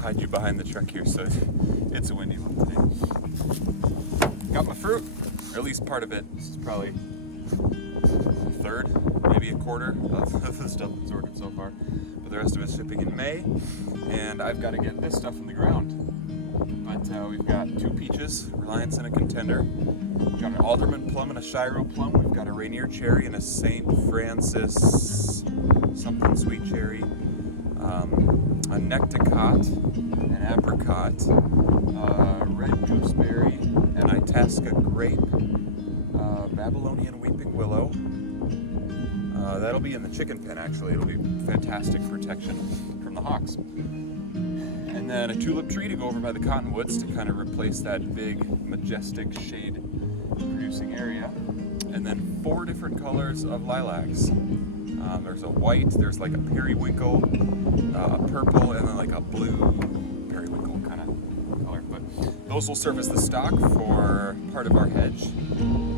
hide you behind the truck here, so it's a windy one today. Got my fruit, or at least part of it. This is probably a third, maybe a quarter of the stuff that's ordered so far. But the rest of it's shipping in May, and I've got to get this stuff in the ground. But we've got 2 peaches, Reliance and a Contender. We've got an Alderman plum and a Shiro plum. We've got a Rainier cherry and a St. Francis something sweet cherry. A Necticot, an apricot, red gooseberry, an Itasca grape, Babylonian weeping willow. That'll be in the chicken pen actually. It'll be fantastic protection from the hawks. And then a tulip tree to go over by the cottonwoods to kind of replace that big majestic shade producing area. And then 4 different colors of lilacs. There's a white, there's like a periwinkle, a purple, and then like a blue periwinkle kind of color. But those will serve as the stock for part of our hedge.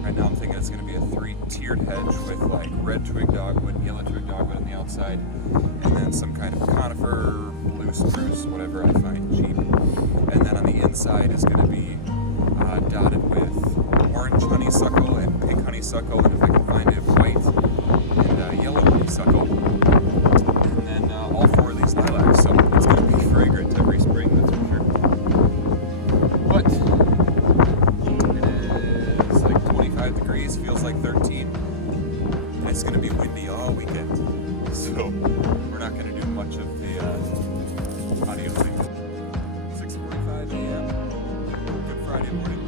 Right now I'm thinking it's going to be a 3-tiered hedge with like red twig dogwood and yellow twig dogwood on the outside, and then some kind of conifer, blue spruce, whatever I find cheap. And then on the inside is going to be dotted with orange honeysuckle and pink honeysuckle, and if I can find it, white and yellow honeysuckle. And then all 4 of these lilacs, so it's going to be fragrant every spring, that's for sure. But it is like 25 degrees, feels like 13, and it's going to be windy all weekend. So we're not going to do much of the audio thing. 6:45 a.m. Good Friday morning.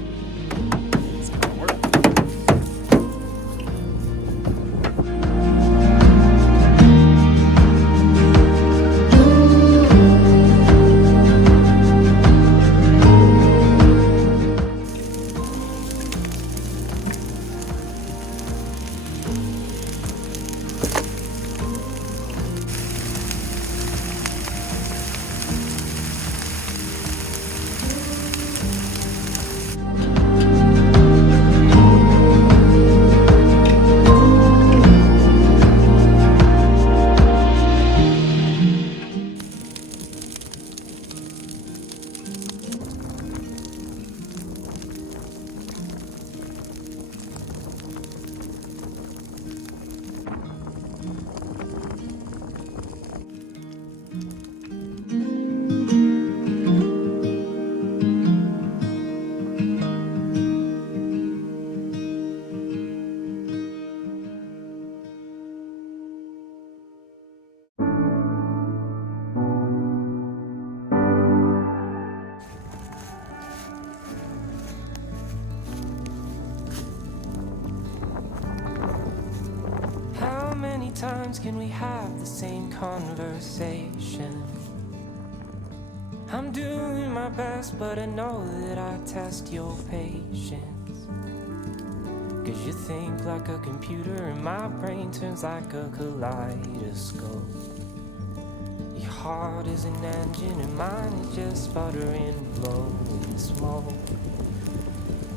Let's get to work. Times can we have the same conversation? I'm doing my best, but I know that I test your patience. Cause you think like a computer and my brain turns like a kaleidoscope. Your heart is an engine and mine is just sputtering, blowing smoke.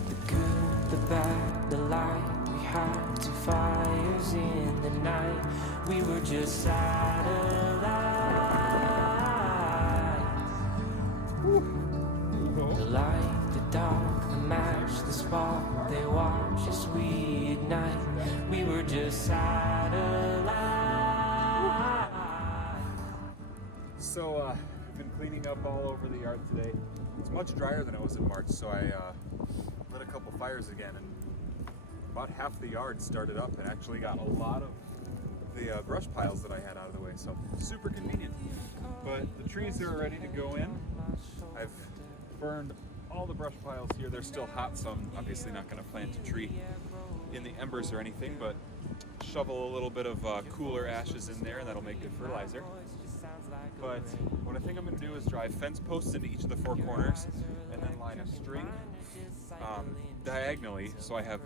The good, the bad, the light. We had 2 fires in the night. We were just satellites. The light, the dark, the match, the spark. They watch as we ignite. We were just satellites. So I've been cleaning up all over the yard today. It's much drier than it was in March, so I lit a couple fires again, and about half the yard started up and actually got a lot of the brush piles that I had out of the way, so super convenient. But the trees are ready to go in. I've burned all the brush piles here. They're still hot, so I'm obviously not going to plant a tree in the embers or anything, but shovel a little bit of cooler ashes in there, and that'll make good fertilizer. But what I think I'm going to do is drive fence posts into each of the 4 corners and then line a string diagonally, so I have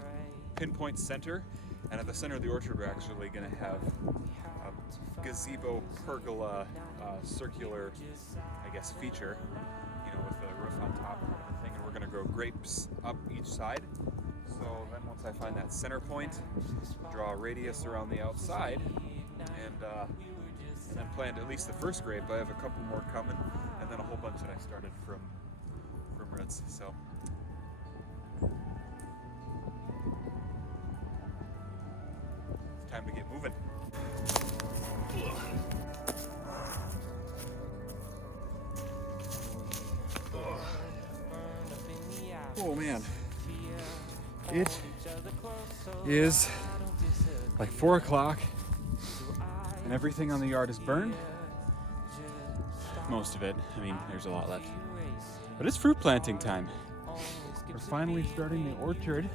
pinpoint center, and at the center of the orchard we're actually going to have a gazebo pergola circular, I guess, feature, you know, with the roof on top and everything, and we're going to grow grapes up each side. So then once I find that center point, draw a radius around the outside, and and then planted at least the first grape. I have a couple more coming, and then a whole bunch that I started from roots. So it's time to get moving. Oh man, it is like 4 o'clock and everything on the yard is burned. Most of it. I mean, there's a lot left. But it's fruit planting time. We're finally starting the orchard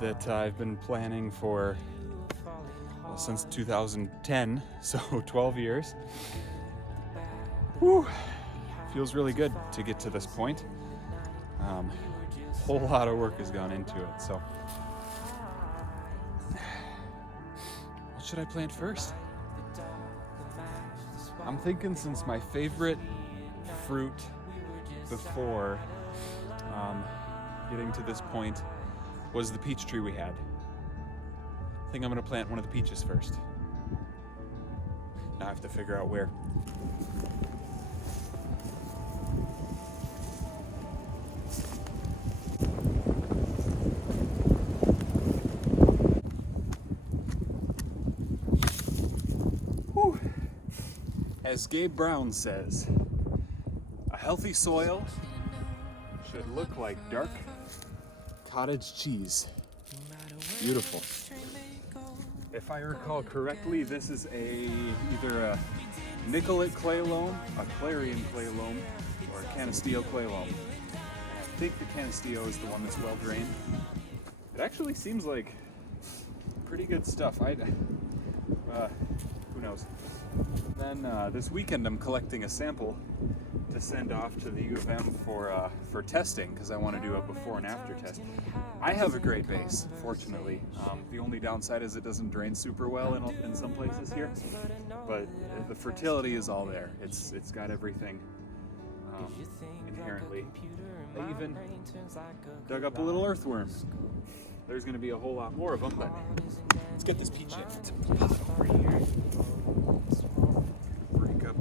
that I've been planning for, well, since 2010, so 12 years. Whew. Feels really good to get to this point. Whole lot of work has gone into it, so what should I plant first? I'm thinking, since my favorite fruit before getting to this point was the peach tree we had, I think I'm gonna plant one of the peaches first. Now I have to figure out where. As Gabe Brown says, a healthy soil should look like dark cottage cheese. Beautiful. If I recall correctly, this is either a Nicollet clay loam, a Clarion clay loam, or a Canisteo clay loam. I think the Canisteo is the one that's well drained. It actually seems like pretty good stuff. Who knows? Then this weekend I'm collecting a sample to send off to the U of M for testing, because I want to do a before and after test. I have a great base, fortunately. The only downside is it doesn't drain super well in some places here, but the fertility is all there. It's got everything inherently. I even dug up a little earthworm. There's going to be a whole lot more of them, but let's get this peach in. Pot over here. Break up.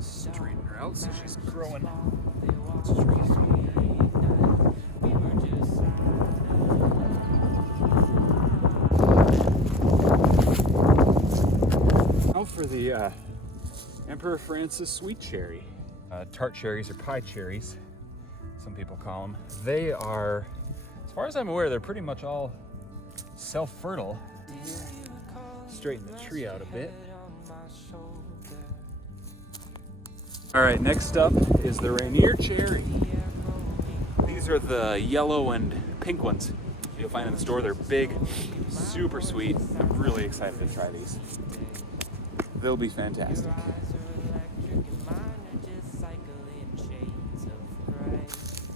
Straighten her out so she's growing straight. For the Emperor Francis sweet cherry. Tart cherries, or pie cherries, some people call them. They are, as far as I'm aware, they're pretty much all self-fertile. Straighten the tree out a bit. All right, next up is the Rainier cherry. These are the yellow and pink ones you'll find in the store. They're big, super sweet. I'm really excited to try these. They'll be fantastic.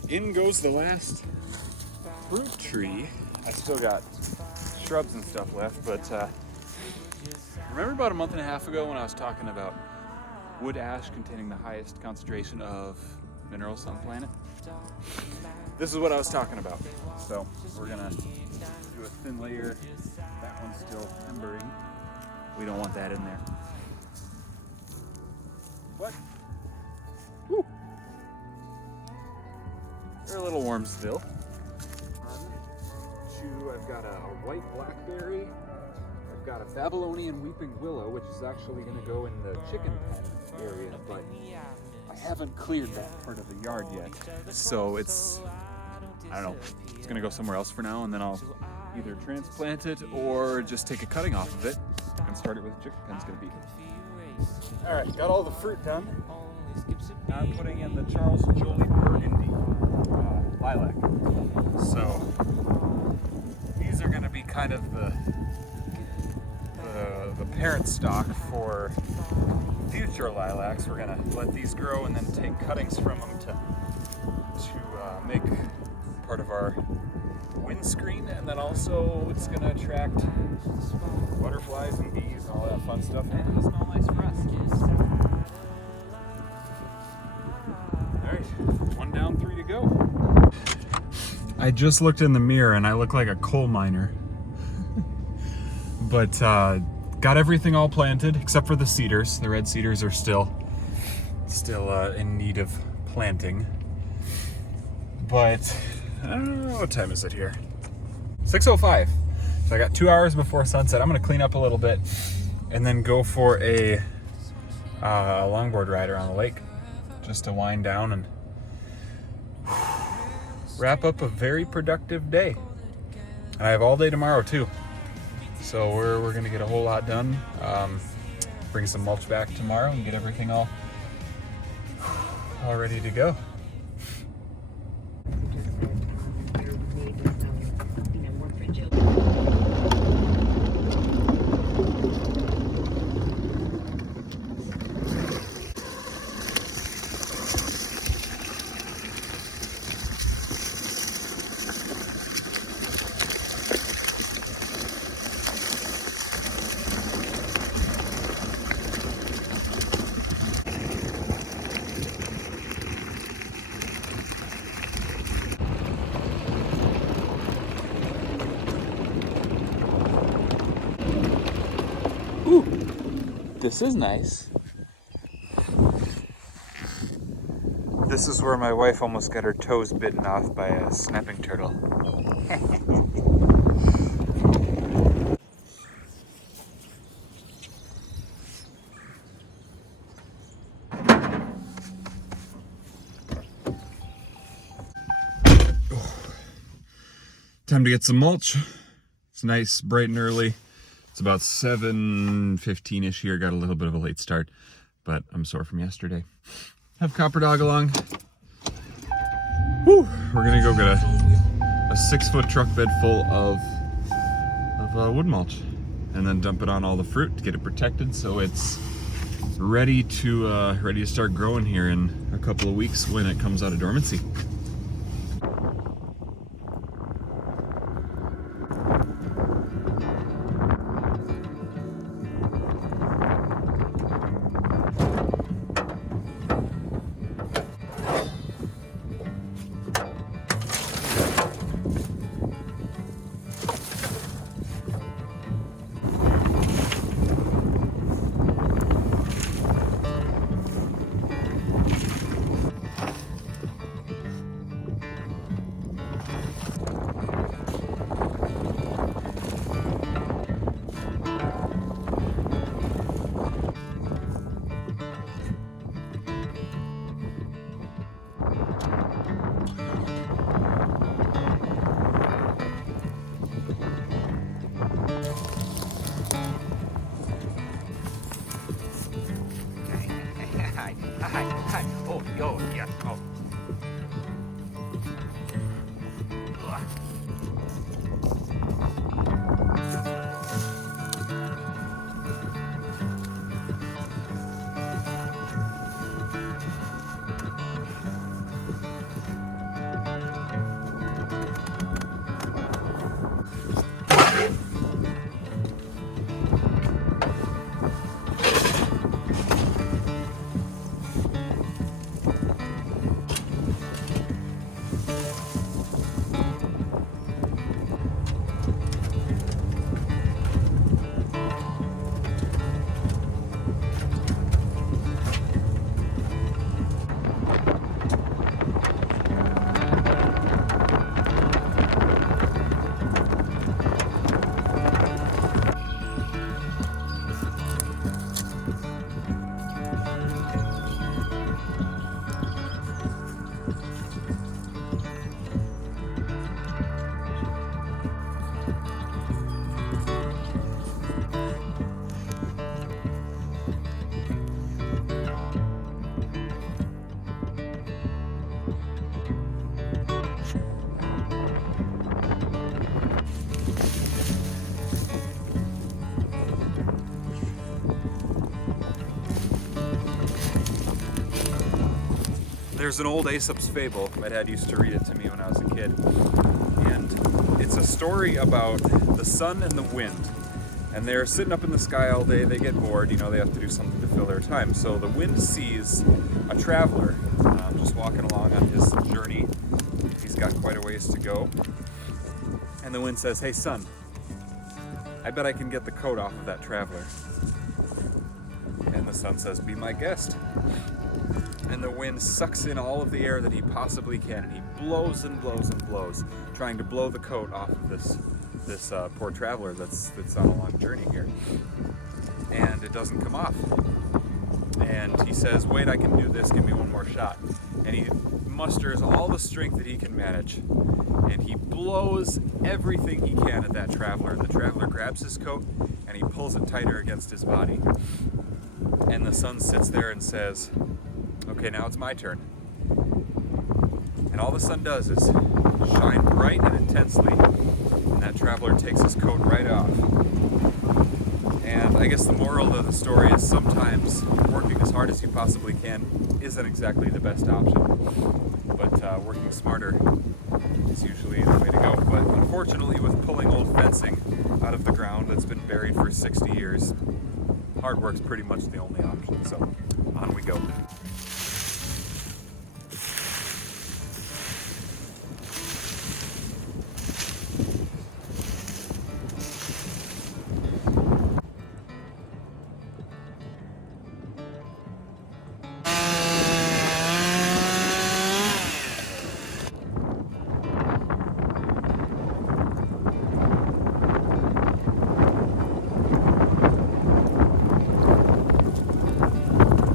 In goes the last fruit tree. I still got shrubs and stuff left, but remember about a month and a half ago when I was talking about wood ash containing the highest concentration of minerals on the planet? This is what I was talking about. So we're gonna do a thin layer. That one's still embering. We don't want that in there. What? Woo. They're a little warm still. 1, 2, I've got a white blackberry. I've got a Babylonian weeping willow, which is actually going to go in the chicken pen area, but I haven't cleared that part of the yard yet. So it's, I don't know, it's going to go somewhere else for now, and then I'll either transplant it or just take a cutting off of it and start it where the chicken pen's going to be. All right, got all the fruit done. Now I'm putting in the Charles Joly Burgundy lilac. So these are going to be kind of the parent stock for future lilacs. We're going to let these grow and then take cuttings from them to make part of our windscreen, and then also it's going to attract butterflies and bees and all that fun stuff, and it doesn't all nice for us. go. I just looked in the mirror and I look like a coal miner. But got everything all planted except for the cedars. The red cedars are still in need of planting. But I don't know, what time is it here? 6:05. So I got 2 hours before sunset. I'm gonna clean up a little bit and then go for a longboard ride around the lake just to wind down and wrap up a very productive day. And I have all day tomorrow too. So we're gonna get a whole lot done. Bring some mulch back tomorrow and get everything all ready to go. Ooh, this is nice. This is where my wife almost got her toes bitten off by a snapping turtle. Time to get some mulch. It's nice, bright and early. It's about 7:15-ish here. Got a little bit of a late start, but I'm sore from yesterday. Have Copper Dog along. Whew. We're gonna go get a 6-foot truck bed full of wood mulch, and then dump it on all the fruit to get it protected, so it's ready to start growing here in a couple of weeks when it comes out of dormancy. Hi. Oh, yeah. Oh. There's an old Aesop's fable. My dad used to read it to me when I was a kid. And it's a story about the sun and the wind. And they're sitting up in the sky all day, they get bored, you know, they have to do something to fill their time. So the wind sees a traveler just walking along on his journey. He's got quite a ways to go. And the wind says, "Hey son, I bet I can get the coat off of that traveler." And the son says, "Be my guest." And the wind sucks in all of the air that he possibly can, and he blows and blows and blows, trying to blow the coat off of this poor traveler that's on a long journey here. And it doesn't come off. And he says, "Wait, I can do this, give me one more shot." And he musters all the strength that he can manage, and he blows everything he can at that traveler. And the traveler grabs his coat and he pulls it tighter against his body. And the son sits there and says, "Okay, now it's my turn." And all the sun does is shine bright and intensely, and that traveler takes his coat right off. And I guess the moral of the story is sometimes working as hard as you possibly can isn't exactly the best option, but working smarter is usually the way to go. But unfortunately, with pulling old fencing out of the ground that's been buried for 60 years, hard work's pretty much the only option, so on we go.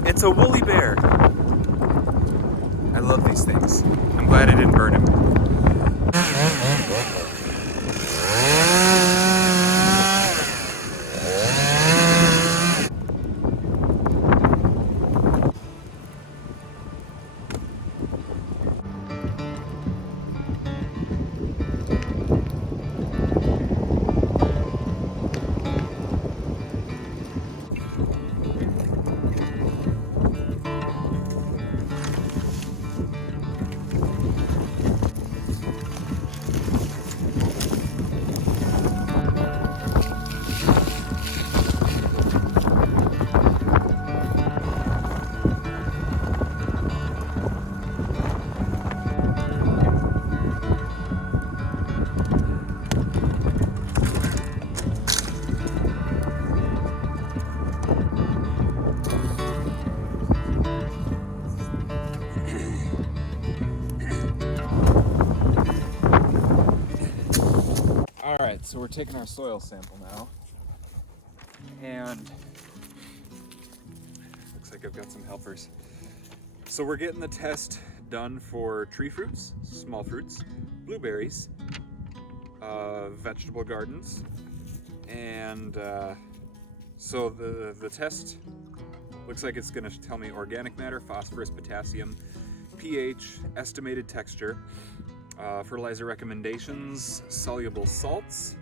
It's a woolly bear. I love these things. I'm glad I didn't burn him. Alright, so we're taking our soil sample now, and looks like I've got some helpers. So we're getting the test done for tree fruits, small fruits, blueberries, vegetable gardens, and so the test looks like it's going to tell me organic matter, phosphorus, potassium, pH, estimated texture, fertilizer recommendations, soluble salts,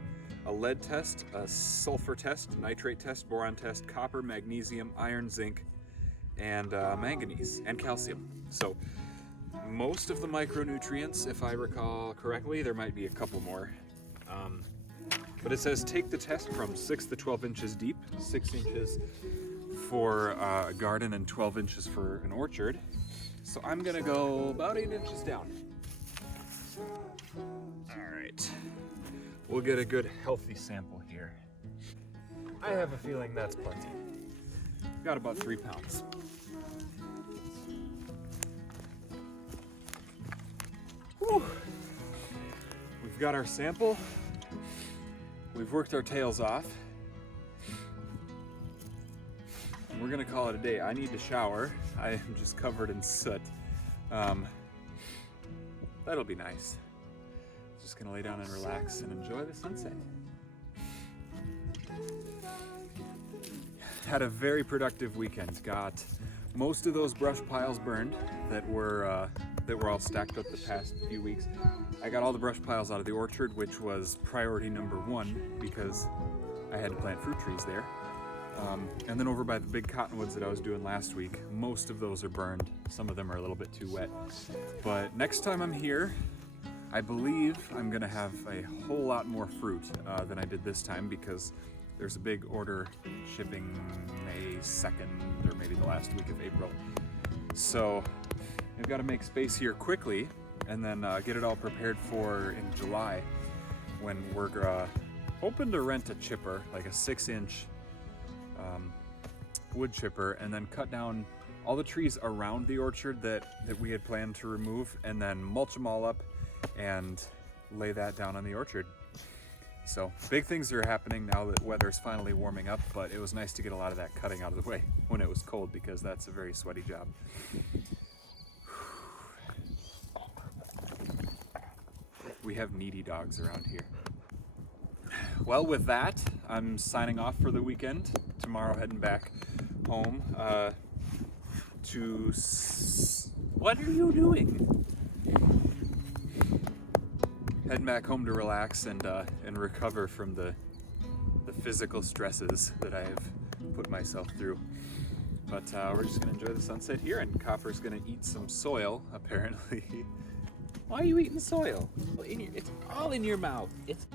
a lead test, a sulfur test, nitrate test, boron test, copper, magnesium, iron, zinc, and manganese, and calcium. So most of the micronutrients, if I recall correctly, there might be a couple more. But it says take the test from 6 to 12 inches deep, 6 inches for a garden and 12 inches for an orchard. So I'm gonna go about 8 inches down. Alright, we'll get a good healthy sample here. I have a feeling that's plenty. Got about 3 pounds. Whew. We've got our sample. We've worked our tails off. And we're gonna call it a day. I need to shower. I am just covered in soot. That'll be nice. Just gonna lay down and relax and enjoy the sunset. Had a very productive weekend. Got most of those brush piles burned that were all stacked up the past few weeks. I got all the brush piles out of the orchard, which was priority number 1 because I had to plant fruit trees there. And then over by the big cottonwoods that I was doing last week, most of those are burned. Some of them are a little bit too wet. But next time I'm here, I believe I'm gonna have a whole lot more fruit than I did this time because there's a big order shipping May 2nd or maybe the last week of April. So I've got to make space here quickly and then get it all prepared for in July when we're hoping to rent a chipper, like a 6-inch wood chipper, and then cut down all the trees around the orchard that we had planned to remove, and then mulch them all up and lay that down on the orchard. So big things are happening now that weather's finally warming up, but it was nice to get a lot of that cutting out of the way when it was cold, because that's a very sweaty job. We have needy dogs around here. Well, with that, I'm signing off for the weekend. Tomorrow heading back home to... What are you doing? Heading back home to relax and recover from the physical stresses that I have put myself through. But we're just gonna enjoy the sunset here, and Copper's gonna eat some soil, apparently. Why are you eating soil? It's all in your mouth. It's